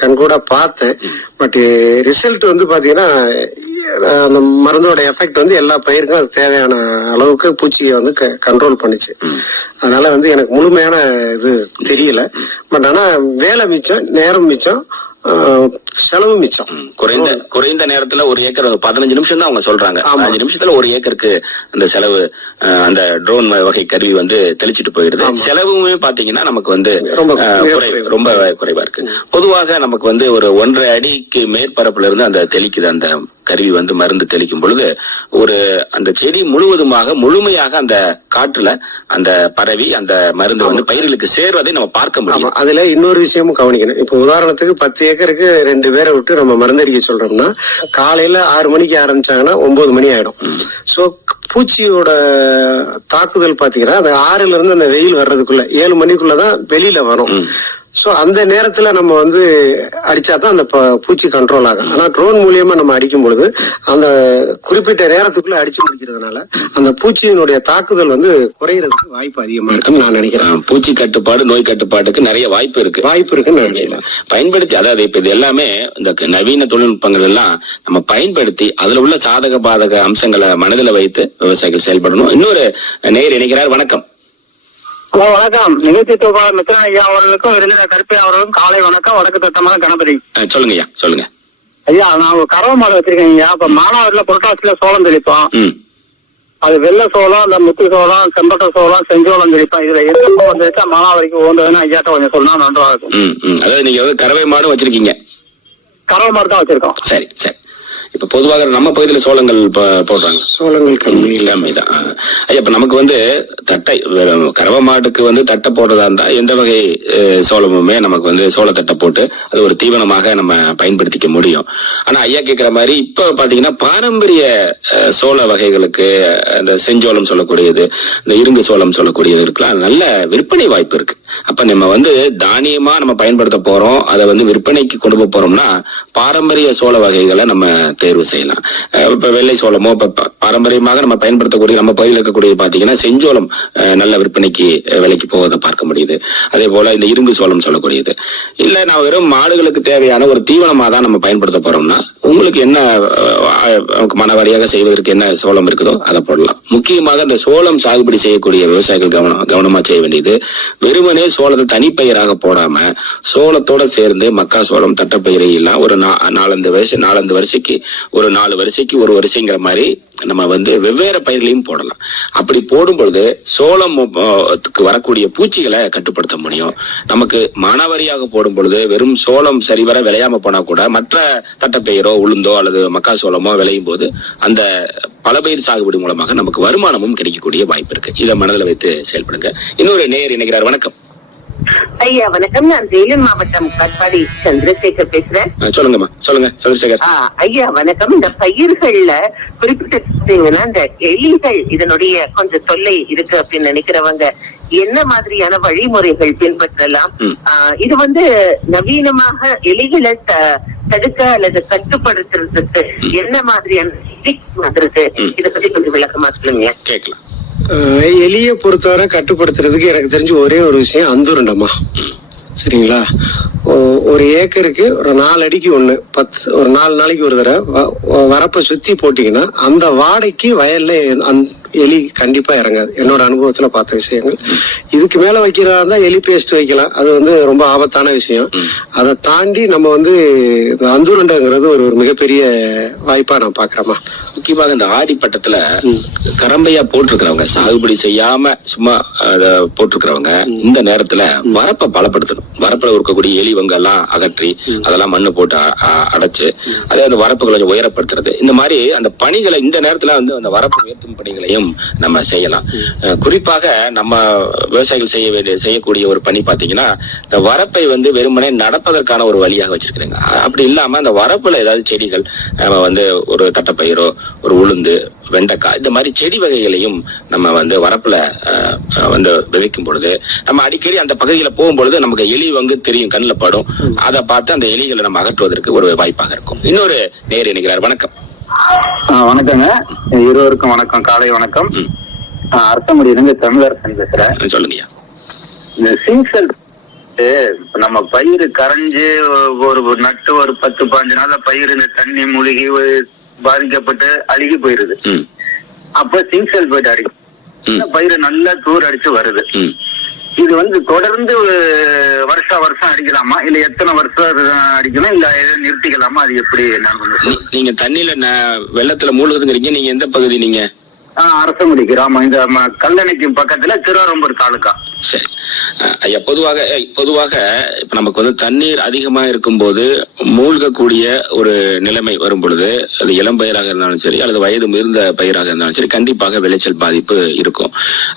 கண்கூட பார்த்தேன். பட் ரிசல்ட் வந்து பாத்தீங்கன்னா அந்த மருந்தோட எஃபெக்ட் வந்து எல்லா பயிருக்கும் அது தேவையான அளவுக்கு பூச்சியை வந்து கண்ட்ரோல் பண்ணுச்சு. அதனால வந்து எனக்கு முழுமையான இது தெரியல. பட் ஆனா வேலை மிச்சம், நேரம் மிச்சம், செலவு மிச்சம். குறைந்த நேரத்துல ஒரு ஏக்கர் 15 நிமிஷம் தான் அவங்க சொல்றாங்க. 5 நிமிஷத்துல ஒரு ஏக்கருக்கு அந்த செலவு அந்த ட்ரோன் வகை கருவி வந்து தெளிச்சிட்டு போயிடுது. செலவுமே பாத்தீங்கன்னா நமக்கு வந்து ரொம்ப குறைவா இருக்கு. பொதுவாக நமக்கு வந்து ஒரு 1.5 அடிக்கு மேற்பரப்புல இருந்து அந்த தெளிக்குது அந்த கருவி வந்து மருந்து தெளிக்கும் பொழுது ஒரு அந்த செடி முழுமையாக அந்த காற்றுல அந்த பரவி அந்த மருந்து வந்து பயிர்களுக்கு சேர்வதை நம்ம பார்க்க முடியும். அதுல இன்னொரு விஷயமும் கவனிக்கணும். இப்ப உதாரணத்துக்கு 10 ஏக்கருக்கு 2 பேரை விட்டு நம்ம மருந்தடிக்க சொல்றோம்னா காலையில 6 மணிக்கு ஆரம்பிச்சாங்கன்னா 9 மணி ஆயிடும். சோ பூச்சியோட தாக்குதல் பாத்தீங்கன்னா அந்த 6ல இருந்து அந்த வெயில் வர்றதுக்குள்ள 7 மணிக்குள்ளதான் வெளியில வரும். சோ அந்த நேரத்துல நம்ம வந்து அடிச்சாதான் அந்த பூச்சி கண்ட்ரோல் ஆகும். ஆனா ட்ரோன் மூலியமா நம்ம அடிக்கும் பொழுது அந்த குறிப்பிட்ட நேரத்துக்குள்ள அடிச்சு முடிக்கிறதுனால அந்த பூச்சியினுடைய தாக்குதல் வந்து குறையறதுக்கு வாய்ப்பு அதிகமா இருக்குன்னு நான் நினைக்கிறேன். பூச்சி கட்டுப்பாடு, நோய் கட்டுப்பாட்டுக்கு நிறைய வாய்ப்பு இருக்குன்னு நினைக்கிறேன். பயன்படுத்தி, அதாவது இப்ப இது எல்லாமே இந்த நவீன தொழில்நுட்பங்கள் எல்லாம் நம்ம பயன்படுத்தி அதுல உள்ள சாதக பாதக அம்சங்களை மனதில் வைத்து விவசாயிகள் செயல்படணும். இன்னொரு நேயர் இணைக்கிறார். வணக்கம். ஹலோ, வணக்கம். நிகழ்ச்சி தொகுப்பாளர் மித்ரன் ஐயா அவர்களுக்கும் விருந்தினர் கருப்பை அவர்களுக்கும் காலை வணக்கம். வடக்கு தட்டமான கணபதி. சொல்லுங்க ஐயா, சொல்லுங்க ஐயா. நான் ஒரு கறவை மாடு வச்சிருக்கேன் ஐயா. இப்ப மானாவரில புரட்டாசியில சோளம் தெளிப்போம். அது வெள்ளை சோளம், இந்த முத்து சோளம், செம்பட்ட சோளம், செஞ்சோளம் தெளிப்போம். இதுல எந்த சோளம் தெளிச்சா மானாவரிக்கு உகந்ததுன்னு ஐயாட்ட கொஞ்சம் சொன்னா நன்றா இருக்கும். அதாவது நீங்க கறவை மாடு வச்சிருக்கீங்க? கறவை மாடு தான் வச்சிருக்கோம். சரி சரி. இப்ப பொதுவாக நம்ம பகுதியில சோளங்கள் போடுறாங்க. சோளங்கள் கம்மிதான் ஐயா. இப்ப நமக்கு வந்து தட்டை, கறவை மாட்டுக்கு வந்து தட்டை போடுறதா இருந்தா எந்த வகை சோளமுமே நமக்கு வந்து சோளத்தட்டை போட்டு அது ஒரு தீவனமாக நம்ம பயன்படுத்திக்க முடியும். ஆனா ஐயா கேட்கிற மாதிரி இப்ப பாத்தீங்கன்னா பாரம்பரிய சோள வகைகளுக்கு அந்த செஞ்சோளம் சொல்லக்கூடியது, இந்த இருங்கு சோளம் சொல்லக்கூடியது இருக்கலாம், நல்ல விற்பனை வாய்ப்பு இருக்கு. அப்ப நம்ம வந்து தானியமா நம்ம பயன்படுத்த போறோம், அதை வந்து விற்பனைக்கு கொண்டு போறோம்னா பாரம்பரிய சோள வகைகளை நம்ம தேர்வு செய்யலாம். இப்ப வெள்ளை சோளமோ இப்ப பாரம்பரியமாக நம்ம பயன்படுத்தக்கூடிய நம்ம பகுதியில் இருக்கக்கூடிய பாத்தீங்கன்னா செஞ்சோளம் நல்ல விற்பனைக்கு விலைக்கு போவதை பார்க்க முடியுது. அதே போல இந்த இருங்கு சோளம் சொல்லக்கூடியது இல்ல, நான் வெறும் மாடுகளுக்கு தேவையான ஒரு தீவனமா தான் நம்ம பயன்படுத்த போறோம்னா உங்களுக்கு என்ன மனவாரியாக செய்வதற்கு என்ன சோளம் இருக்குதோ அதை போடலாம். முக்கியமாக இந்த சோளம் சாகுபடி செய்யக்கூடிய விவசாயிகள் கவனமா செய்ய வேண்டியது, வெறுமனே சோளத்தை தனிப்பயிராக போடாம சோளத்தோட சேர்ந்து மக்கா சோளம், தட்டப்பயிரை எல்லாம் ஒரு 4 வரிசைக்கு ஒரு 4 வரிசைக்கு ஒரு வரிசைங்கிற மாதிரி நம்ம வந்து வெவ்வேறு பயிர்களையும் போடலாம். அப்படி போடும்பொழுது சோளம் வரக்கூடிய பூச்சிகளை கட்டுப்படுத்த முடியும். நமக்கு மானாவாரியாக போடும் பொழுது வெறும் சோளம் சரிவர விளையாம போனா கூட மற்ற தட்டப்பயிரோ உளுந்தோ அல்லது மக்கா சோளமோ விளையும் போது அந்த பலபயிர் சாகுபடி மூலமாக நமக்கு வருமானமும் கிடைக்கக்கூடிய வாய்ப்பு இருக்கு. இதை மனதில் வைத்து செயல்படுங்க. இன்னொரு நேயர் இணைக்கிறார். வணக்கம் ஐயா. வணக்கம். நான் வேலூர் மாவட்டம் கட்பாடி சந்திரசேகர் பேசுறேன். சொல்லுங்கம்மா. சொல்லுங்க சந்திரசேகர். ஐயா வணக்கம். இந்த பயிர்கள்ல குறிப்பிட்டீங்கன்னா இந்த எலிகள் இதனுடைய கொஞ்சம் தொல்லை இருக்கு அப்படின்னு நினைக்கிறவங்க என்ன மாதிரியான வழிமுறைகள் பின்பற்றலாம்? இது வந்து நவீனமாக எலிகளை தடுக்க அல்லது கட்டுப்படுத்துறதுக்கு என்ன மாதிரியான இதை பத்தி கொஞ்சம் விளக்கமா சொல்லுங்க. கேட்கலாம். எலியை பொறுத்தவரை கட்டுப்படுத்துறதுக்கு எனக்கு தெரிஞ்ச ஒரே ஒரு விஷயம் அந்துருண்டமா. சரிங்களா? ஒரு ஏக்கருக்கு ஒரு 4 அடிக்கு ஒண்ணு, ஒரு 4 நாளைக்கு ஒரு தடவை வரப்ப சுத்தி போட்டீங்கன்னா அந்த வாடைக்கு வயல்ல எலி கண்டிப்பா இறங்காது. என்னோட அனுபவத்துல பார்த்த விஷயங்கள். இதுக்கு மேல வைக்கிறதா இருந்தா எலி பேஸ்ட் வைக்கலாம், அது வந்து ரொம்ப ஆபத்தான விஷயம். அதை தாண்டி நம்ம வந்து இந்த அந்துருண்டங்கிறது ஒரு மிகப்பெரிய வாய்ப்பா நான் பாக்குறேமா. முக்கியமாக இந்த ஆடி பட்டத்துல கரம்பையா போட்டிருக்கிறவங்க, சாகுபடி செய்யாம சும்மா அத போட்டிருக்கிறவங்க இந்த நேரத்துல வரப்பை பலப்படுத்தணும். வரப்புல இருக்கக்கூடிய எலி எல்லாம் அகற்றி அதெல்லாம் மண்ணு போட்டு அடைச்சு அதே அந்த வரப்புகளை கொஞ்சம் உயரப்படுத்துறது, இந்த மாதிரி அந்த பணிகளை இந்த நேரத்துல வந்து அந்த வரப்பு உயர்த்தும் பணிகளையும் நம்ம செய்யலாம். குறிப்பாக நம்ம விவசாயிகள் செய்யக்கூடிய ஒரு பணி பாத்தீங்கன்னா, இந்த வரப்பை வந்து வெறுமனே நடப்பதற்கான ஒரு வழியாக வச்சிருக்காங்க. அப்படி இல்லாம அந்த வரப்புல ஏதாவது செடிகள் நம்ம வந்து ஒரு தட்டப்பயிரோ ஒரு உளுந்து, வெண்டைக்காய், இந்த மாதிரி செடி வகைகளையும் நம்ம வந்து வரப்புல வந்து விதைக்கும் பொழுது நம்ம அடிக்கடி அந்த பகுதியில போகும்பொழுது நமக்கு எலி வந்து தெரியும், கண்ணில் படும். அதை பார்த்து அந்த எலிகளை நம்ம அகற்றுவதற்கு ஒரு வாய்ப்பாக இருக்கும். இன்னொரு நேர் இணைக்கிறார். வணக்கம். வணக்கங்க. இருவருக்கும் வணக்கம், காலை வணக்கம். அர்த்தமுடியிலிருந்து தமிழரசன் பேசுறேன். சொல்லுங்க. இந்த சிங்சல் நம்ம பயிர் கரைஞ்சு ஒரு நட்டு ஒரு 10-15 நாள்ல பயிர் இந்த தண்ணி மூழ்கி பாதிக்கப்பட்டு அழுகி போயிருது. அப்ப சிங்சல் போயிட்டு அடிக்கும், பயிர் நல்லா தூர் அடிச்சு வருது. இது வந்து தொடர்ந்து வருஷம் அடிக்கலாமா, இல்ல எத்தனை வருஷம் அடிக்கணும், இல்ல நிறுத்திக்கலாமா, அது எப்படி? நீங்க தண்ணியில வெள்ளத்துல மூழ்குதுங்கிறீங்க, நீங்க எந்த பகுதி? நீங்க அரசமுடி கிராமம், இந்த கல்லணைக்கு பக்கத்துல திருவாரம்பூர் தாலுக்கா. சரி. ஐயா, பொதுவாக இப்ப நமக்கு வந்து தண்ணீர் அதிகமா இருக்கும்போது மூழ்கக்கூடிய ஒரு நிலைமை வரும் பொழுது, அது இளம் பயிராக இருந்தாலும் சரி அல்லது வயது முதிர்ந்த பயிராக இருந்தாலும் சரி, கண்டிப்பாக விளைச்சல் பாதிப்பு இருக்கும்.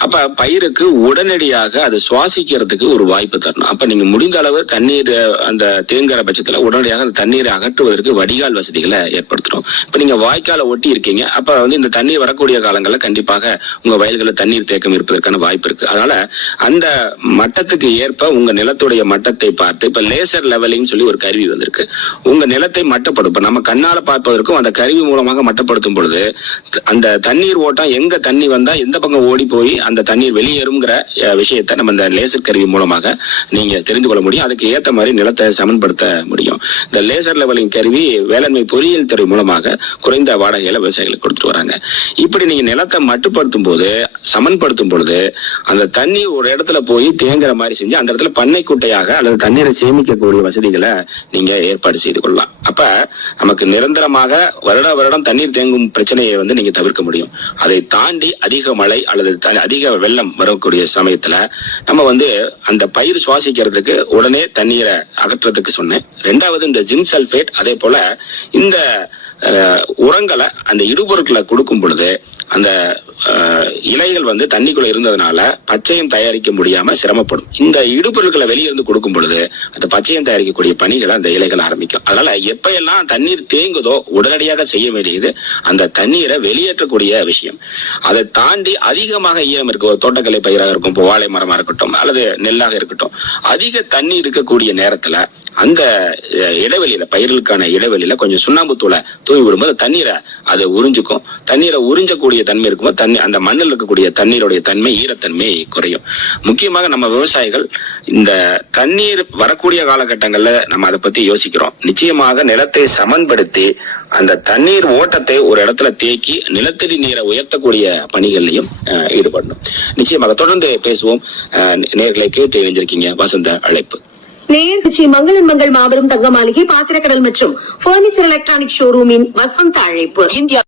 அப்ப பயிருக்கு உடனடியாக அது சுவாசிக்கிறதுக்கு ஒரு வாய்ப்பு தரணும். அப்ப நீங்க முடிந்த அளவு தண்ணீர் அந்த தேங்குற பட்சத்துல உடனடியாக அந்த தண்ணீரை அகற்றுவதற்கு வடிகால் வசதிகளை ஏற்படுத்தணும். இப்ப நீங்க வாய்க்கால ஒட்டி இருக்கீங்க, அப்ப வந்து இந்த தண்ணீர் வரக்கூடிய காலங்களில் கண்டிப்பாக உங்க வயல்களில் தண்ணீர் தேக்கம் இருப்பதற்கான வாய்ப்பு இருக்கு. அதனால அந்த மட்டத்துக்கு ஏற்ப உங்க நிலத்துடைய மட்டத்தை பார்த்து, இப்ப லேசர் லெவலிங் சொல்லி ஒரு கருவி வந்திருக்கு. உங்க நிலத்தை மட்டப்படும், இப்ப நம்ம கண்ணால பார்ப்பதற்கும் அந்த கருவி மூலமாக மட்டப்படுத்தும் பொழுது அந்த தண்ணீர் ஓட்டம் எங்க தண்ணி வந்தா எந்த பக்கம் ஓடி போய் அந்த தண்ணீர் வெளியேறுங்கிற விஷயத்தை நம்ம இந்த லேசர் கருவி மூலமாக நீங்க தெரிந்து கொள்ள முடியும். அதுக்கு ஏற்ற மாதிரி நிலத்தை சமன்படுத்த முடியும். இந்த லேசர் லெவலிங் கருவி வேளாண்மை பொறியியல் துறை மூலமாக குறைந்த வாடகையில விவசாயிகளுக்கு கொடுத்துட்டு வராங்க. இப்படி நீங்க நிலத்தை மட்டுப்படுத்தும் போது, சமன்படுத்தும் பொழுது அந்த தண்ணி ஒரு இடத்துல போய் தேங்குற மாதிரி செஞ்சு அந்த இடத்துல பண்ணை குட்டையாக அல்லது தண்ணீரை சேமிக்கக்கூடிய வசதிகளை நீங்க ஏற்பாடு செய்து கொள்ளலாம். அப்ப நமக்கு நிரந்தரமாக வருடம் தண்ணீர் தேங்கும் பிரச்சனையை வந்து நீங்க தவிர்க்க முடியும். அதை தாண்டி அதிக மழை அல்லது அதிக வெள்ளம் வரக்கூடிய சமயத்துல நம்ம வந்து அந்த பயிர் சுவாசிக்கிறதுக்கு உடனே தண்ணீரை அகற்றுறதுக்கு சொன்னேன். ரெண்டாவது இந்த ஜிங்க் சல்பேட், அதே போல இந்த உரங்களை அந்த இடுபொருட்களை கொடுக்கும் பொழுது அந்த இலைகள் வந்து தண்ணிக்குள்ள இருந்ததுனால பச்சையம் தயாரிக்க முடியாம சிரமப்படும். இந்த இடுபொருட்களை வெளியிருந்து கொடுக்கும் பொழுது அந்த பச்சையம் தயாரிக்கக்கூடிய பணிகளை அந்த இலைகள் ஆரம்பிக்கும். அதனால எப்ப எல்லாம் தண்ணீர் தேங்குதோ உடனடியாக செய்ய வேண்டியது அந்த தண்ணீரை வெளியேற்றக்கூடிய விஷயம். அதை தாண்டி அதிகமாக ஈரம் இருக்கு, ஒரு தோட்டக்கலை பயிராக இருக்கும், இப்போ வாழை மரமா இருக்கட்டும் அல்லது நெல்லாக இருக்கட்டும், அதிக தண்ணி இருக்கக்கூடிய நேரத்துல அந்த இடைவெளியில, பயிர்களுக்கான இடைவெளியில கொஞ்சம் சுண்ணாம்பு தூளை தூவி விடும்போது தண்ணீரை அதை உறிஞ்சுக்கும். தண்ணீரை உறிஞ்சக்கூடிய தன்மை இருக்கும்போது அந்த மண்ணில் இருக்கக்கூடிய தண்ணீருடைய தன்மை, ஈரத்தன்மை குறையும். முக்கியமாக நம்ம விவசாயிகள் இந்த தண்ணீர் வரக்கூடிய காலகட்டங்கள்ல நம்ம அதை பத்தி யோசிக்கிறோம். நிச்சயமாக நிலத்தை சமன்படுத்தி அந்த தண்ணீர் ஓட்டத்தை ஒரு இடத்துல தேக்கி நிலத்தடி நீரை உயர்த்தக்கூடிய பணிகள்லையும் ஈடுபடணும். நிச்சயமாக தொடர்ந்து பேசுவோம். நேர்களை கேட்டு இணைஞ்சிருக்கீங்க வசந்த அழைப்பு. நேயர்கட்சி மங்களன் மங்கள் மாபெரும் தங்க மாளிகை, பாத்திரக்கடல் மற்றும் பர்னிச்சர் எலக்ட்ரானிக் ஷோரூமின் வசந்த அழைப்பு. இந்தியா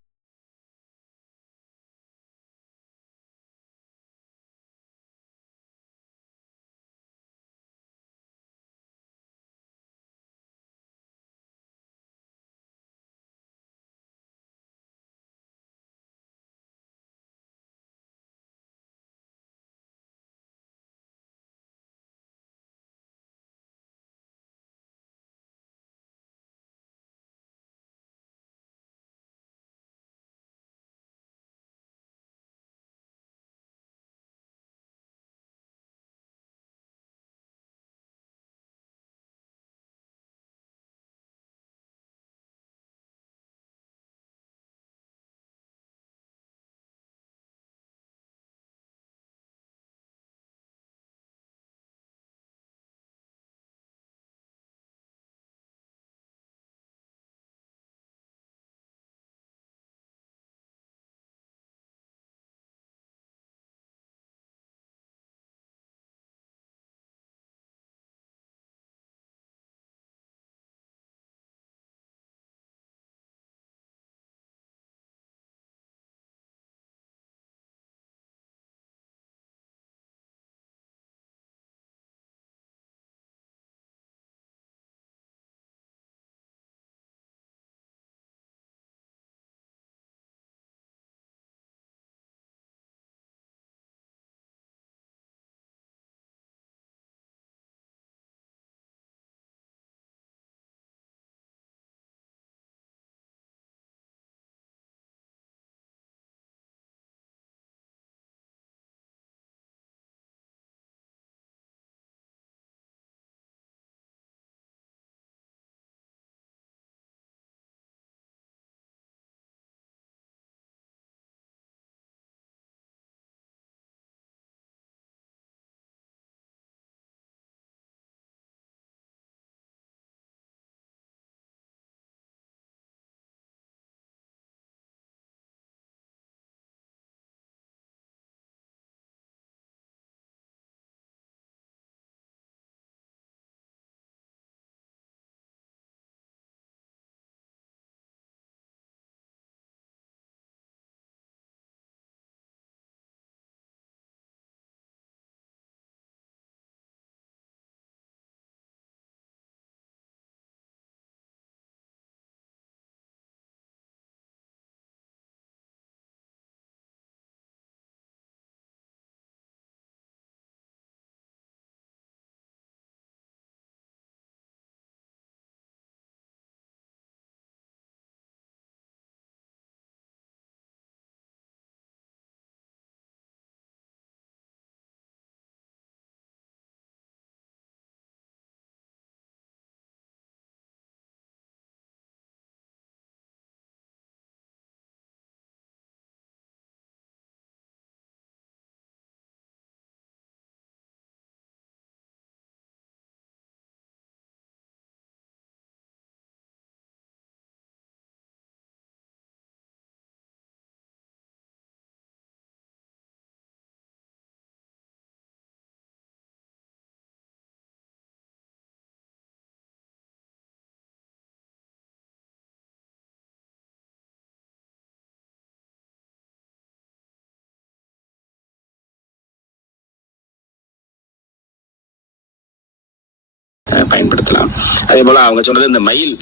பயன்படுத்தலாம். அதே போல அவங்க சொல்றது இந்த மயில்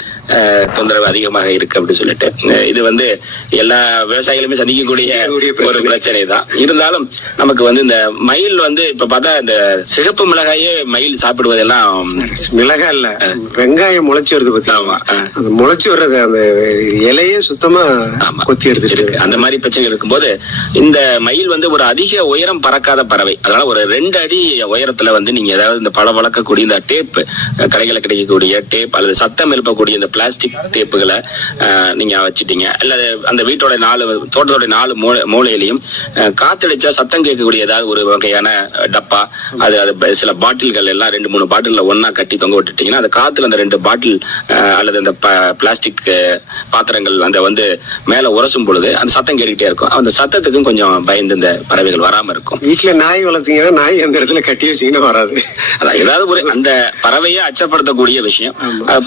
தொந்தரவு அதிகமாக இருக்கு அப்படின்னு சொல்லிட்டு, இது வந்து எல்லா விவசாயிகளுமே சந்திக்கக்கூடிய ஒரு பிரச்சனை தான். இருந்தாலும் நமக்கு வந்து இந்த மயில் வந்து இப்ப பார்த்தா இந்த சிகப்பு மிளகாயே மயில் சாப்பிடுவதெல்லாம், மிளகாய் இல்ல வெங்காயம் முளைச்சு வருது பத்தி. ஆமா, அந்த முளைச்சு வர்றது அந்த இலையே சுத்தமா கொத்தி எடுத்துட்டு இருக்கு. அந்த மாதிரி பிரச்சனை இருக்கும்போது இந்த மயில் வந்து ஒரு அதிக உயரம் பறக்காத பறவை. அதனால ஒரு 2 அடி உயரத்துல வந்து நீங்க ஏதாவது இந்த பழ வளர்க்கக்கூடிய இந்த டேப், கடைகளை கிடைக்கக்கூடிய டேப் அல்லது சத்தம் எழுப்பக்கூடிய இந்த பிளாஸ்டிக் டேப்புகளை நீங்க வச்சுட்டீங்க, அல்லது அந்த வீட்டோட தோட்டத்தோட 4 மூலையிலையும் காத்தடிச்சா சத்தம் கேட்கக்கூடிய ஏதாவது ஒரு வகையான டப்பா, அது சில பாட்டில்கள் எல்லாம் 2-3 பாட்டில்ல ஒன்னா கட்டி தொங்க விட்டுட்டீங்கன்னா அந்த காத்துல அந்த 2 பாட்டில் அல்லது அந்த பிளாஸ்டிக் பாத்திரங்கள் அந்த வந்து மேல உரசும் பொழுது அந்த சத்தம் கேட்டுக்கிட்டே இருக்கும். அந்த சத்தத்துக்கும் கொஞ்சம் பயந்து இந்த பறவைகள் வராம இருக்கும். வீட்டுல நாய் வளர்த்தீங்கன்னா நாய் அந்த இடத்துல கட்டி வச்சீங்கன்னா வராது. அதான் ஏதாவது ஒரு அந்த பறவையை அச்சப்படுத்தக்கூடிய விஷயம்.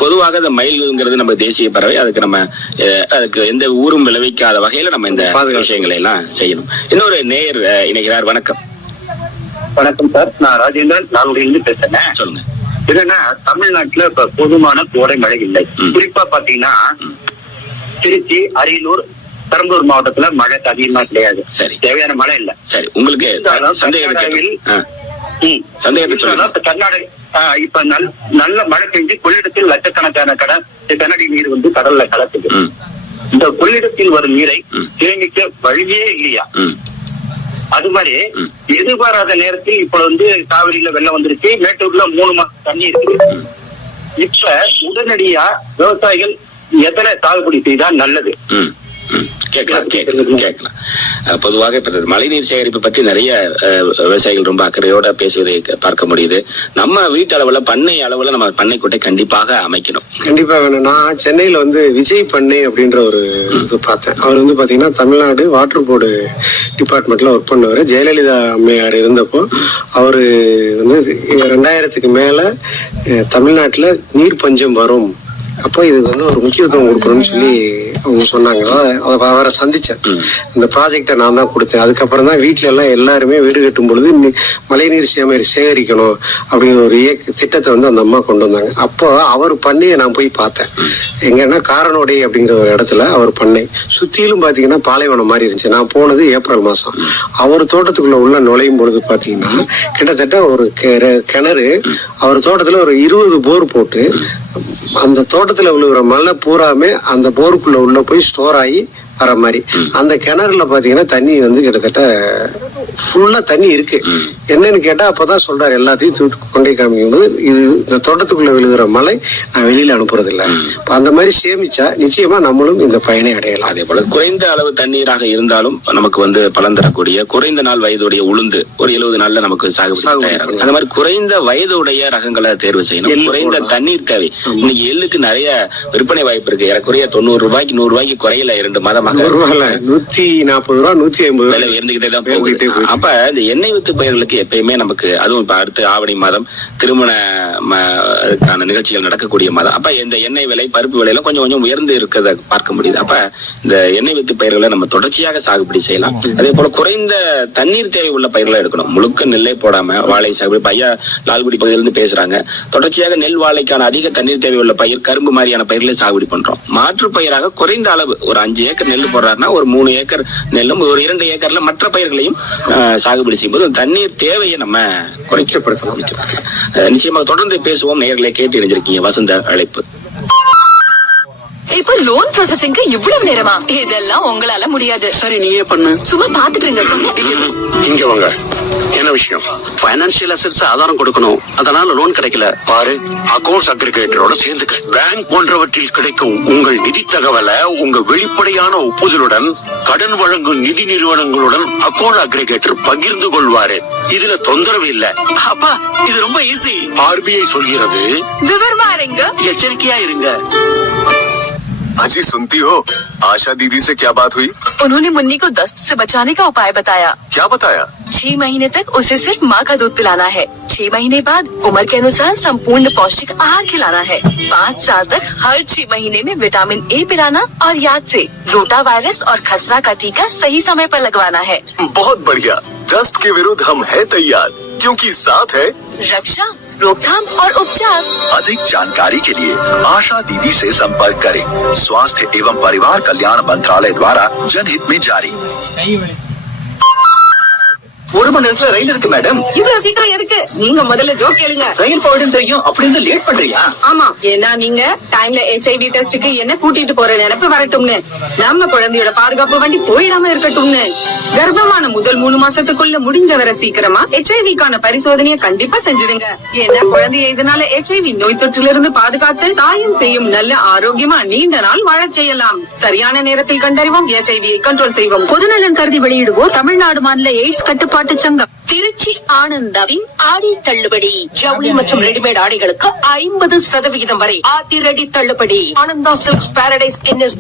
பொதுவாக இந்த மயில்ங்கிறது நம்ம தேசிய பறவை, அதுக்கு எந்த ஊரும் விளைவிக்காத வகையில நம்ம இந்த விஷயங்களை எல்லாம் செய்யணும். இன்னொரு நேயர் இணைகிறார். வணக்கம். வணக்கம் சார், நான் ராஜேந்திரன் நாகூரிலிருந்து பேசுறேன். சொல்லுங்க. என்னன்னா, தமிழ்நாட்டுல இப்ப போதுமான கோடை மழை இல்லை. குறிப்பா பாத்தீங்கன்னா திருச்சி, அரியலூர், பெரம்பலூர் மாவட்டத்துல மழை அதிகமா கிடையாது. சரி, தேவையான மழை இல்ல. சரி, உங்களுக்கு கர்நாடக இப்ப நல்ல மழை பெஞ்சு கொள்ளிடத்தில் லட்சக்கணக்கான கனஅடி நீர் வந்து கடல்ல கலக்குது. இந்த கொள்ளிடத்தில் வரும் நீரை சேமிக்க வழியே இல்லையா? அது மாதிரி எதிர்பாராத நேரத்தில் இப்ப வந்து காவிரியில வெள்ளம் வந்துருச்சு, மேட்டூர்ல 3 மாசம் தண்ணி இருக்கு. இப்ப உடனடியா விவசாயிகள் எத்தனை சாகுபடி செய்தா நல்லது? கேட்கலாம். பொதுவாக இப்ப மழைநீர் சேகரிப்பு பற்றி நிறைய விவசாயிகள் ரொம்ப அக்கறையோட பேசுவதை பார்க்க முடியுது. நம்ம வீட்டு அளவுல பண்ணை அளவுல நம்ம பண்ணைக்குட்டை கண்டிப்பாக அமைக்கணும். கண்டிப்பா வேணும். நான் சென்னையில வந்து விஜய் பண்ணை அப்படின்ற ஒரு இது பார்த்தேன். அவர் வந்து பாத்தீங்கன்னா தமிழ்நாடு வாட்டர் போர்டு டிபார்ட்மெண்ட்ல ஒர்க் பண்ணவர். ஜெயலலிதா அம்மையார் இருந்தப்போ அவரு வந்து 2000க்கு மேல தமிழ்நாட்டுல நீர் பஞ்சம் வரும், அப்போ இதுக்கு வந்து ஒரு முக்கியத்துவம் கொடுக்கணும்னு சொல்லி அவங்க சொன்னாங்க. அவரை சந்திச்சேன். இந்த ப்ராஜெக்டை நான் தான் கொடுத்தேன். அதுக்கப்புறம் தான் வீட்டுல எல்லாம் எல்லாருமே வீடு கட்டும் பொழுது மழைநீர் சேகரிக்கணும் அப்படிங்கிற ஒரு திட்டத்தை வந்து அந்த அம்மா கொண்டு வந்தாங்க. அப்போ அவர் பண்ணையை நான் போய் பார்த்தேன். எங்கன்னா காரனோடை அப்படிங்கிற ஒரு இடத்துல அவர் பண்ணை சுத்திலும் பாத்தீங்கன்னா பாலைவனம் மாதிரி இருந்துச்சு. நான் போனது ஏப்ரல் மாசம். அவர் தோட்டத்துக்குள்ள உள்ள நுழையும் பொழுது பாத்தீங்கன்னா கிட்டத்தட்ட ஒரு கிணறு, அவர் தோட்டத்துல ஒரு 20 போர் போட்டு அந்த தோட்டத்துல விழுகிற மழை பூராமே அந்த போருக்குள்ள உள்ள போய் ஸ்டோர் ஆகி வர மாதிரி. அந்த கிணறுல பாத்தீங்கன்னா தண்ணி வந்து கிட்டத்தட்ட ஃபுல்லா தண்ணி இருக்கு. என்னன்னு கேட்டா அப்பதான் சொல்றாரு, எல்லாத்தையும் தூக்கி கொண்டே காமிக்கும் போது இது இந்த தோட்டத்துக்குள்ள விழுகிற மழை நான் வெளியில அனுப்புறது இல்ல. அந்த மாதிரி சேமிச்சா நிச்சயமா நம்மளும் இந்த பயனை அடையலாம். அதே போல குறைந்த அளவு தண்ணீராக இருந்தாலும் நமக்கு வந்து பலன் தரக்கூடிய குறைந்த நாள் வயதுடைய உளுந்து ஒரு 70 நாள்ல நமக்கு சாகுபடி தயாராகும். அந்த மாதிரி குறைந்த வயதுடைய ரகங்களை தேர்வு செய்யணும். குறைந்த தண்ணீர் தேவை. இன்னைக்கு எள்ளுக்கு நிறைய விற்பனை வாய்ப்பு இருக்கு. ஏறக்குறைய 90 ரூபாய்க்கு 100 ரூபாய்க்கு குறையில 2 மாதமாக 140 ரூபா 150 விலை உயர்ந்துகிட்டே தான் போகுது. அப்ப இந்த எண்ணெய் வித்து பயிர்களுக்கு எப்பயுமே நமக்கு, அதுவும் இப்ப அடுத்து ஆவணி மாதம் திருமண நிகழ்ச்சிகள் நடக்கக்கூடிய மாதம். அப்ப இந்த எண்ணெய் விலை, பருப்பு விலையெல்லாம் கொஞ்சம் கொஞ்சம் உயர்ந்து இருக்கிறத பார்க்க முடியுது. அப்ப இந்த எண்ணெய் வித்து பயிர்களை நம்ம தொடர்ச்சியாக சாகுபடி செய்யலாம். அதே போல குறைந்த தண்ணீர் தேவை உள்ள பயிர்களை எடுக்கணும். முழுக்க நெல்லை போடாம வாழை சாகுபடி. பையா லால்குடி பகுதியிலிருந்து பேசுறாங்க. தொடர்ச்சியாக நெல் வாழைக்கான அதிக தண்ணீர் தேவை உள்ள பயிர் கரும்பு மாதிரியான பயிர்களை சாகுபடி பண்றோம். மாற்று பயிராக குறைந்த அளவு ஒரு 5 ஏக்கர் நெல் போடுறாருன்னா ஒரு 3 ஏக்கர் நெல்லும் ஒரு 2 ஏக்கர்ல மற்ற பயிர்களையும் சாகுபடி செய்யும்போது தண்ணீர் தேவையை நம்ம குறைச்சப்படுத்தலாம். நிச்சயமாக தொடர்ந்து பேசுவோம். நேயர்களை கேட்டு இணைஞ்சிருக்கீங்க. வசந்த அழைப்பு. இப்ப லோன் ப்ராசஸிங்க்கு இவ்வளவு நேரமா? இதெல்லாம் உங்களால முடியாது. சரி, நீயே பண்ணு. சும்மா பாத்துக்கிறீங்க. சொன்ன இங்க வாங்க. என்ன விஷயம்? பைனான்சியல் அசெட்ஸ் ஆதாரம் கொடுக்கணும், அதனால லோன் கிடைக்கல. பாரு, அக்கவுண்ட்ஸ் அக்ரிகேட்டரோட சேர்ந்துக்க. பேங்க் போன்றவற்றில் கிடைக்கும் உங்கள் நிதி தகவலை உங்க வெளிப்படையான ஒப்புதலுடன் கடன் வழங்கும் நிதி நிறுவனங்களுடன் அக்கவுண்ட் அக்ரிகேட்டர் பகிர்ந்து கொள்வாரு. இதுல தொந்தரவு இல்ல. அப்பா, இது ரொம்ப ஈஸி. ஆர்பிஐ சொல்கிறது. விவரமா இருங்க, எச்சரிக்கையா இருங்க. अजी सुनती हो? आशा दीदी से क्या बात हुई? उन्होंने मुन्नी को दस्त से बचाने का उपाय बताया। क्या बताया? 6 महीने तक उसे सिर्फ माँ का दूध पिलाना है। 6 महीने बाद उम्र के अनुसार संपूर्ण पौष्टिक आहार खिलाना है। 5 साल तक हर 6 महीने में विटामिन ए पिलाना और याद से रोटा वायरस और खसरा का टीका सही समय पर लगवाना है। बहुत बढ़िया। दस्त के विरुद्ध हम है तैयार, क्योंकि साथ है रक्षा रोकथाम और उपचार। अधिक जानकारी के लिए आशा दीदी से संपर्क करें। स्वास्थ्य एवं परिवार कल्याण मंत्रालय द्वारा जनहित में जारी। ஒரு மணி நேரத்துல ரயில் இருக்கு மேடம். இவ்வளவு சீக்கிரம் எதுக்கு? நீங்க முதல்ல ஜோக் கேளுங்க. ரயில் போயிடும் தெரியும், அப்படி இருந்து லேட் பண்றியா? ஆமா, ஏன்னா நீங்க டைம்ல HIV டெஸ்டுக்கு என்ன கூட்டிட்டு போற நினைப்பு வரட்டும்னு, நம்ம குழந்தையோட பாதுகாப்பு வண்டி போயிடாம இருக்கட்டும்னு. கர்ப்பமான முதல் 3 மாசத்துக்குள்ள முடிஞ்ச வரை சீக்கிரமா HIVக்கான பரிசோதனையை கண்டிப்பா செஞ்சிடுங்க. ஏன்னா குழந்தைய இதனால HIV நோய் தொற்றிலிருந்து இருந்து பாதுகாத்து தாயும் செய்யும் நல்ல ஆரோக்கியமா நீண்ட நாள் வாழச் செய்யலாம். சரியான நேரத்தில் கண்டறிவோம், HIV கண்ட்ரோல் செய்வோம். பொதுநலன் கருதி வெளியிடுவோர் தமிழ்நாடு மாநில எய்ட்ஸ் கட்டுப்பாட்டு சங்கம். திருச்சி ஆனந்தாவின் ஆடி தள்ளுபடி. ஜவுளி மற்றும் ரெடிமேட் ஆடைகளுக்கு 50% வரை அதிரடி தள்ளுபடி. Ananda silks Paradise NS